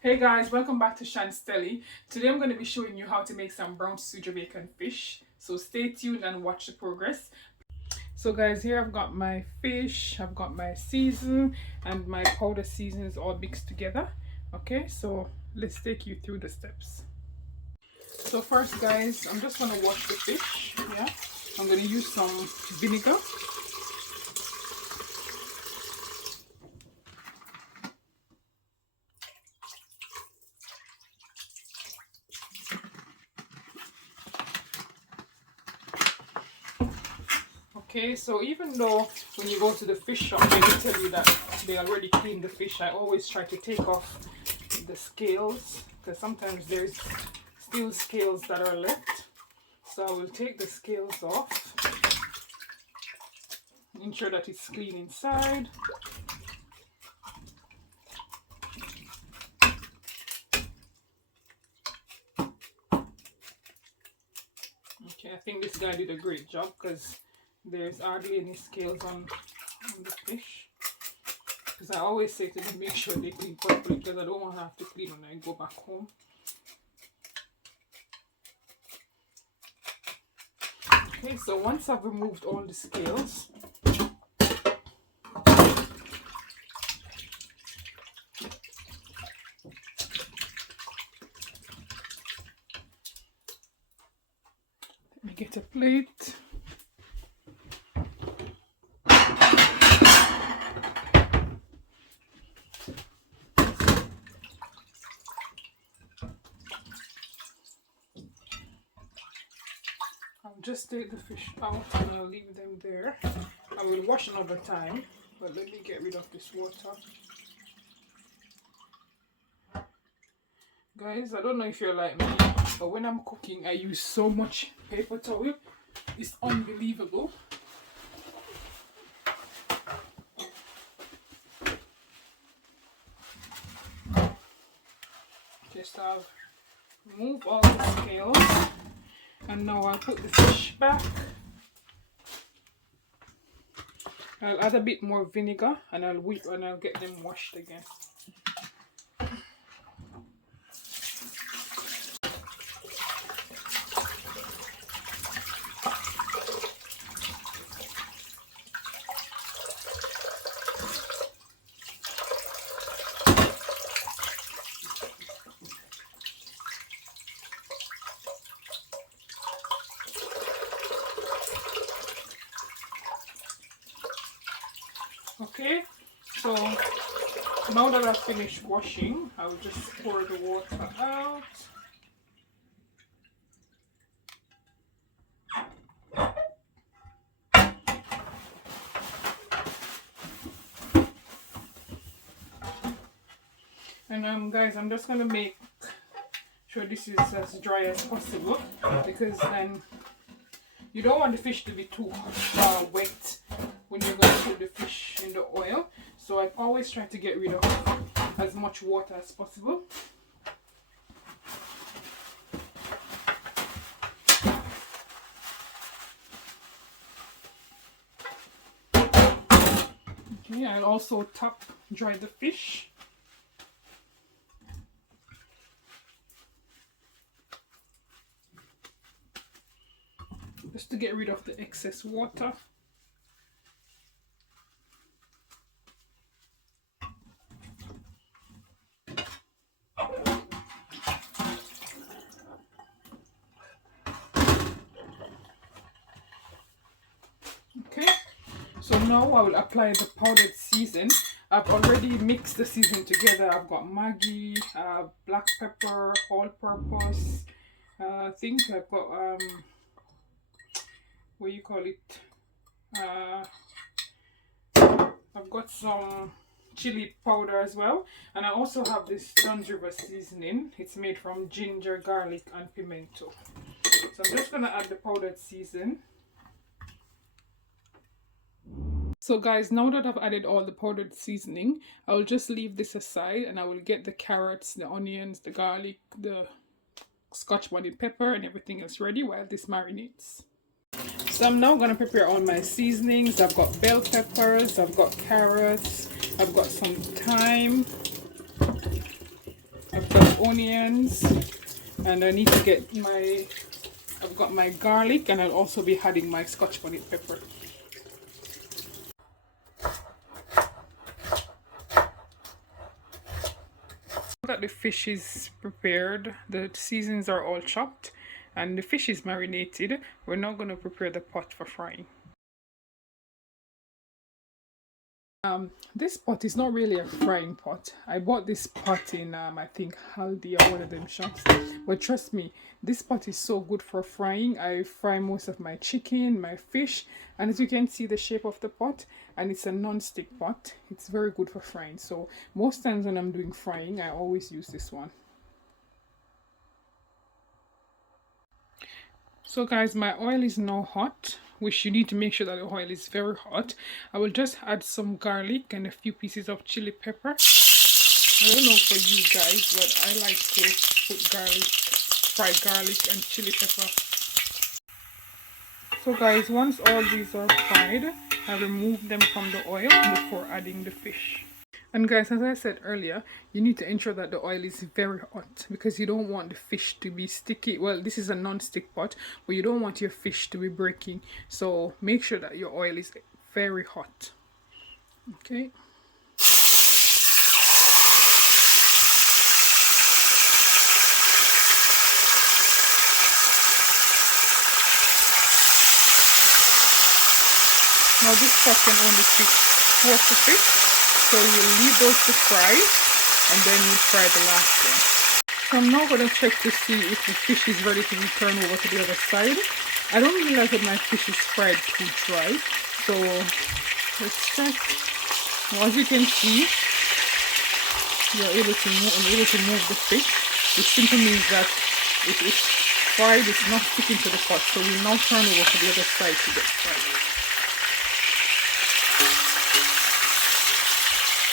Hey guys, welcome back to Shan's Telly. Today I'm going to be showing you how to make some brown stew Jamaican fish. So stay tuned and watch the progress. So guys, here I've got my fish, I've got my season and my powder seasons all mixed together. Okay, so let's take you through the steps. So first guys, I'm just going to wash the fish. Yeah, I'm going to use some vinegar. Okay, so even though when you go to the fish shop they will tell you that they already cleaned the fish, I always try to take off the scales because sometimes there's still scales that are left. So I will take the scales off, ensure that it's clean inside. Okay, I think this guy did a great job because there's hardly any scales on the fish. Because I always say to them, make sure they clean properly because I don't want to have to clean when I go back home. Okay, so once I've removed all the scales, let me get a plate. I'll just take the fish out and I'll leave them there. I will wash another time, but let me get rid of this water. Guys, I don't know if you're like me, but when I'm cooking I use so much paper towel. It's unbelievable. Okay, so I've removed all the scales and now I'll put the fish back. I'll add a bit more vinegar and I'll whip and I'll get them washed again. Okay, so now that I've finished washing, I'll just pour the water out. And guys, I'm just gonna make sure this is as dry as possible because then you don't want the fish to be too wet when you're going to put the fish in the oil. So I always try to get rid of as much water as possible. Okay, I'll also top dry the fish. Just to get rid of the excess water. Okay, so now I will apply the powdered season. I've already mixed the season together. I've got Maggi, black pepper, all-purpose. I think I've got what you call it? I've got some chili powder as well, and I also have this Dunn's River seasoning. It's made from ginger, garlic, and pimento. So I'm just gonna add the powdered season. So guys, now that I've added all the powdered seasoning, I will just leave this aside and I will get the carrots, the onions, the garlic, the scotch bonnet pepper and everything else ready while this marinates. So I'm now going to prepare all my seasonings. I've got bell peppers, I've got carrots, I've got some thyme, onions, and I need to get I've got my garlic, and I'll also be adding my Scotch bonnet pepper. Now that the fish is prepared, the seasons are all chopped, and the fish is marinated, we're now going to prepare the pot for frying. This pot is not really a frying pot. I bought this pot in I think Aldi or one of them shops. But trust me, this pot is so good for frying. I fry most of my chicken, my fish, and as you can see the shape of the pot, and it's a non-stick pot. It's very good for frying. So most times when I'm doing frying, I always use this one. So guys, my oil is now hot, which you need to make sure that the oil is very hot. I will just add some garlic and a few pieces of chili pepper. I don't know for you guys, but I like to put fried garlic and chili pepper. So guys, once all these are fried, I remove them from the oil before adding the fish. And guys, as I said earlier, you need to ensure that the oil is very hot because you don't want the fish to be sticky. Well, this is a non-stick pot, but you don't want your fish to be breaking. So make sure that your oil is very hot. Okay. Now this pot can only fit 4 to 6. So you leave those to fry, and then you fry the last one. So I'm now going to check to see if the fish is ready to be turned over to the other side. I don't really like that my fish is fried too dry. So let's check. Now, as you can see, I'm able to move the fish, which simply means that it is fried, it's not sticking to the pot. So we now turn over to the other side to get fried.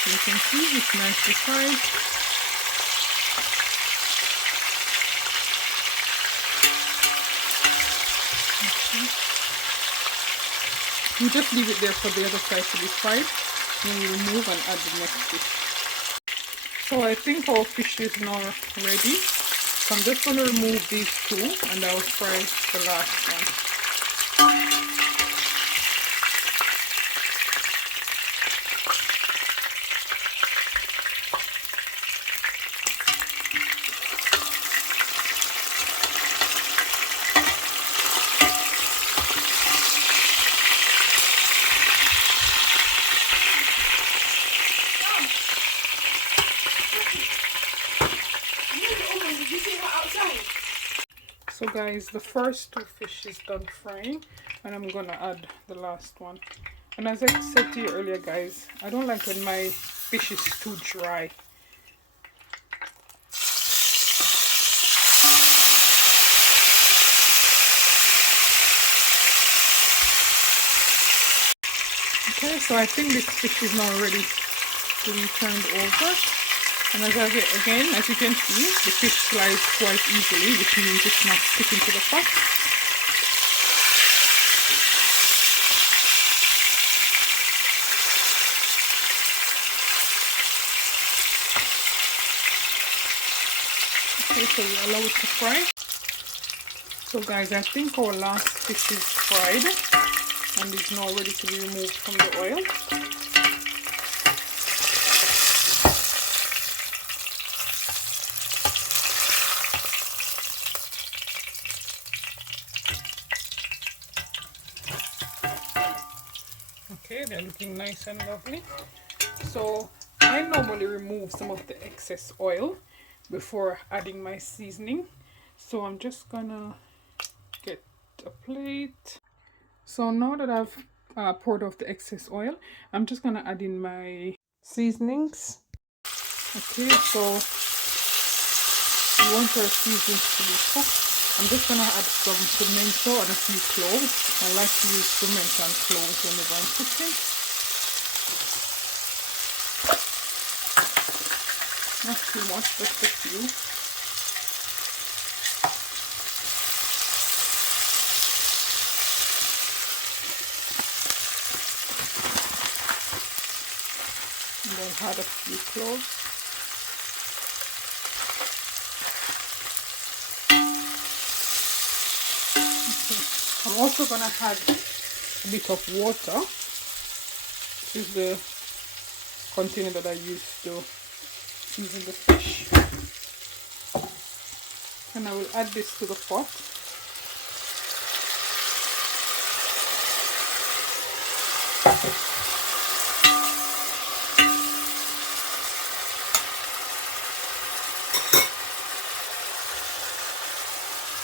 You can see it's nicely fried. Okay. You just leave it there for the other side to be fried. Then you remove and add the next fish. So I think our fish is now ready. So I'm just going to remove these two and I'll fry the last one. So guys, the first 2 fish is done frying, and I'm gonna add the last one. And as I said to you earlier guys, I don't like when my fish is too dry. Okay, so I think this fish is now ready to be turned over. And as you can see, the fish slides quite easily, which means it's not sticking to the pot. Okay, so we allow it to fry. So guys, I think our last fish is fried and is now ready to be removed from the oil. Okay, they're looking nice and lovely. So I normally remove some of the excess oil before adding my seasoning. So I'm just gonna get a plate. So now that I've poured off the excess oil, I'm just gonna add in my seasonings. Okay, so we want our seasonings to be cooked. I'm just gonna add some pimento and a few cloves. I like to use pimento and cloves whenever I'm cooking. Not too much, just a few. And then add a few cloves. I'm also gonna add a bit of water. This is the container that I used to season the fish. And I will add this to the pot.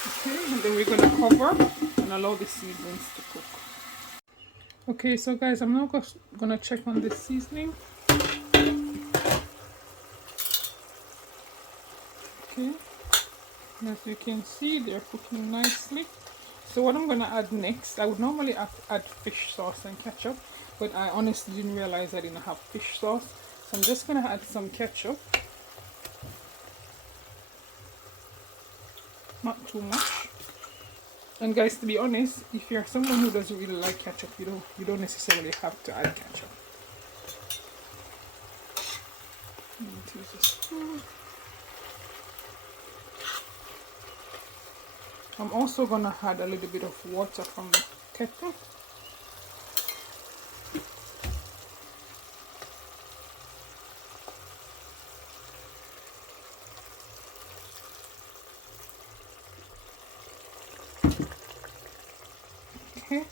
Okay, and then we're gonna cover and allow the seasonings to cook. Okay, so guys, I'm now gonna check on the seasoning. Okay, and as you can see, they're cooking nicely. So what I'm gonna add next, I would normally add fish sauce and ketchup, but I honestly didn't realize I didn't have fish sauce. So I'm just gonna add some ketchup. Not too much. And guys, to be honest, if you're someone who doesn't really like ketchup, you don't necessarily have to add ketchup. Use a spoon. I'm also gonna add a little bit of water from the kettle. Okay.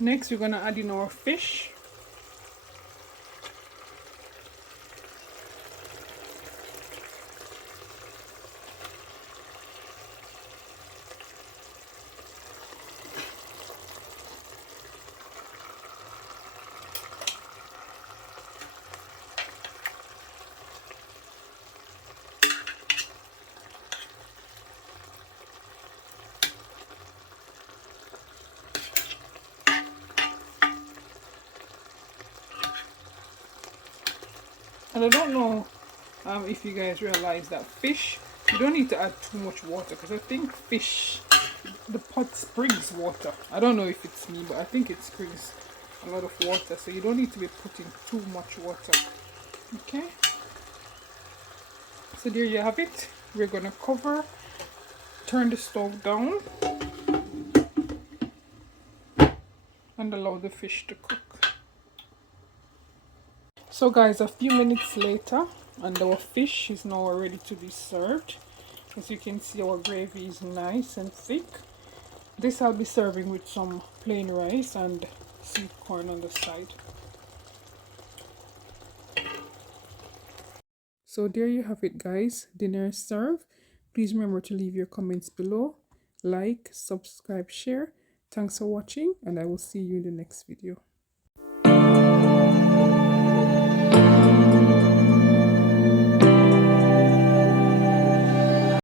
Next, we're gonna add in our fish. And I don't know if you guys realize that fish, you don't need to add too much water, because I think fish, the pot springs water. I don't know if it's me, but I think it springs a lot of water, so you don't need to be putting too much water. Okay, so there you have it. We're gonna cover, turn the stove down, and allow the fish to cook. So guys, a few minutes later, and our fish is now ready to be served. As you can see, our gravy is nice and thick. This I'll be serving with some plain rice and sweet corn on the side. So there you have it guys, dinner is served. Please remember to leave your comments below, like, subscribe, share. Thanks for watching, and I will see you in the next video.